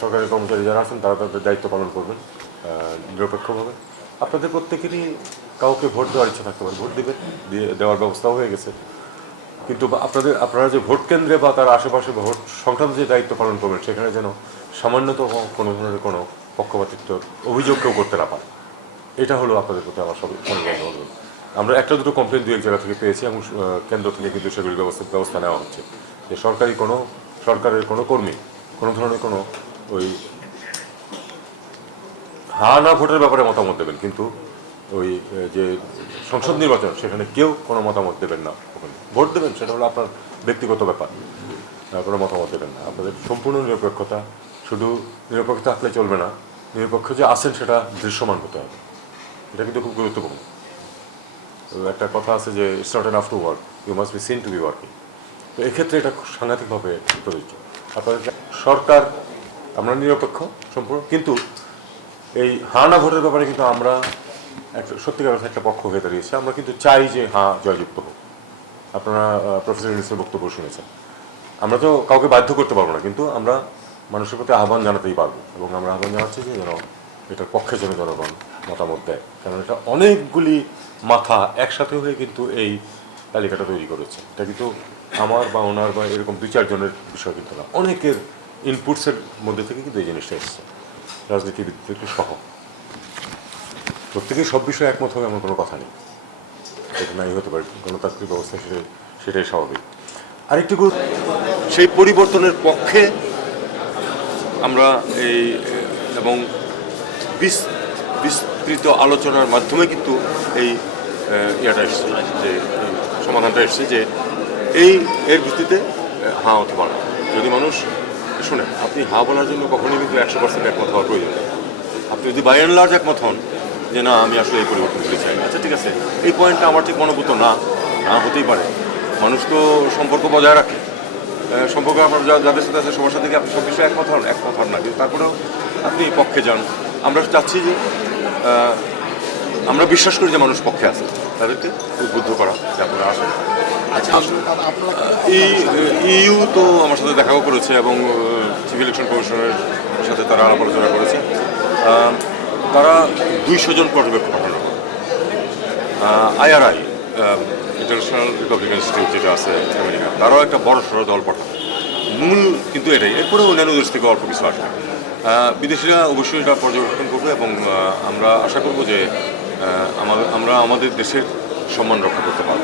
সরকারি কর্মচারী যারা আছেন তারা তাদের দায়িত্ব পালন করবেন নিরপেক্ষভাবে। আপনাদের প্রত্যেকেরই কাউকে ভোট দেওয়ার ইচ্ছা থাকতে পারে, ভোট দেওয়ার ব্যবস্থাও হয়ে গেছে। কিন্তু আপনারা যে ভোট কেন্দ্রে বা তার আশেপাশে ভোট সংক্রান্ত যে দায়িত্ব পালন করবেন সেখানে যেন সামান্যতম কোনো ধরনের কোনো পক্ষপাতিত্ব অভিযোগ কেউ করতে না পারে, এটা হলো আপনাদের প্রতি আমার সব অনুরোধ। আমরা একটা দুটো কমপ্লেন দু এক জায়গা থেকে পেয়েছি এবং কেন্দ্র থেকে কিন্তু সেগুলির ব্যবস্থা নেওয়া হচ্ছে যে সরকারের কোনো কর্মী কোনো ধরনের কোনো ওই হ্যাঁ না ভোটের ব্যাপারে মতামত দেবেন, কিন্তু ওই যে সংসদ নির্বাচন সেখানে কেউ কোনো মতামত দেবেন না। ওখানে ভোট দেবেন সেটা হলো আপনার ব্যক্তিগত ব্যাপার, কোনো মতামত দেবেন না। আপনাদের সম্পূর্ণ নিরপেক্ষতা, শুধু নিরপেক্ষতা থাকলে চলবে না, নিরপেক্ষ যে আছেন সেটা দৃশ্যমান হতে হবে, এটা কিন্তু খুব গুরুত্বপূর্ণ। একটা কথা আছে যে it's not enough to work, you must be seen to be working. তো এক্ষেত্রে এটা সাংঘাতিকভাবে প্রযোজ্য। আপনাদের সরকার, আমরা নিরপেক্ষ সম্পূর্ণ, কিন্তু এই হাঁ না ভোটের ব্যাপারে কিন্তু আমরা একটা সত্যিকার একটা পক্ষ হয়ে দাঁড়িয়েছি। আমরা কিন্তু চাই যে হাঁ জয়যুক্ত হোক। আপনারা প্রফেসর ইউনূসের বক্তব্য শুনেছেন। আমরা তো কাউকে বাধ্য করতে পারবো না, কিন্তু আমরা মানুষের প্রতি আহ্বান জানাতেই পারবো, এবং আমরা আহ্বান জানাচ্ছি যে যেন এটার পক্ষে যেন জনগণ মতামত দেয়, কারণ এটা অনেকগুলি মাথা একসাথে হয়ে কিন্তু এই তালিকাটা তৈরি করেছে। এটা কিন্তু আমার বা ওনার বা এরকম দুই চারজনের বিষয় কিন্তু না, অনেকের ইনপুটসের মধ্যে থেকে কিন্তু এই জিনিসটা এসছে, রাজনীতিবিদদেরকে সহ। প্রত্যেকেই সব বিষয়ে একমত হবে এমন কোনো কথা নেই, এটা নাই হতে পারে, গণতান্ত্রিক ব্যবস্থা সেটাই স্বাভাবিক। আরেকটি সেই পরিবর্তনের পক্ষে আমরা এই এবং বিস্তৃত আলোচনার মাধ্যমে কিন্তু এই ইয়াটা এসছে, যে সমাধানটা এসছে যে এর ভিত্তিতে হাঁ অথবা না। যদি মানুষ শোনেন, আপনি হাঁ বলার জন্য কখনোই কিন্তু 100% একমত হওয়ার প্রয়োজন নেই। আপনি যদি বাই অ্যান্ড লার্জ একমত হন যে না আমি আসলে এই পরিবর্তন করতে চাই, আচ্ছা ঠিক আছে, এই পয়েন্টটা আমার ঠিক মনোভূত না হতেই পারে। মানুষ তো সম্পর্ক বজায় রাখে, সম্পর্ক আপনার যাদের সাথে আছে সবার সাথে কি আপনি সব বিষয়ে একমত হন না, কিন্তু তারপরেও আপনি পক্ষে যান। আমরা চাচ্ছি যে আমরা বিশ্বাস করি যে মানুষ পক্ষে আছে, তাদেরকে উদ্বুদ্ধ করা যে আপনারা আসেন। আচ্ছা, ইইউ তো আমার সাথে দেখাও করেছে এবং চিফ ইলেকশন কমিশনের সাথে তারা আলাপ আলোচনা করেছে। তারা 200 জন পর্যবেক্ষক পাঠানো করে। IRI, ইন্টারন্যাশনাল রিপাবলিকান ইনস্টিটিউট যেটা আছে আমেরিকা, তারাও একটা বড় সড়ো দল পাঠাবে। মূল কিন্তু এটাই, এরপরে অন্যান্য দেশ থেকে অল্প কিছু আসবে। বিদেশিরা অবশ্যই এটা পর্যবেক্ষণ করবে এবং আমরা আশা করব যে আমরা আমাদের দেশের সম্মান রক্ষা করতে পারব।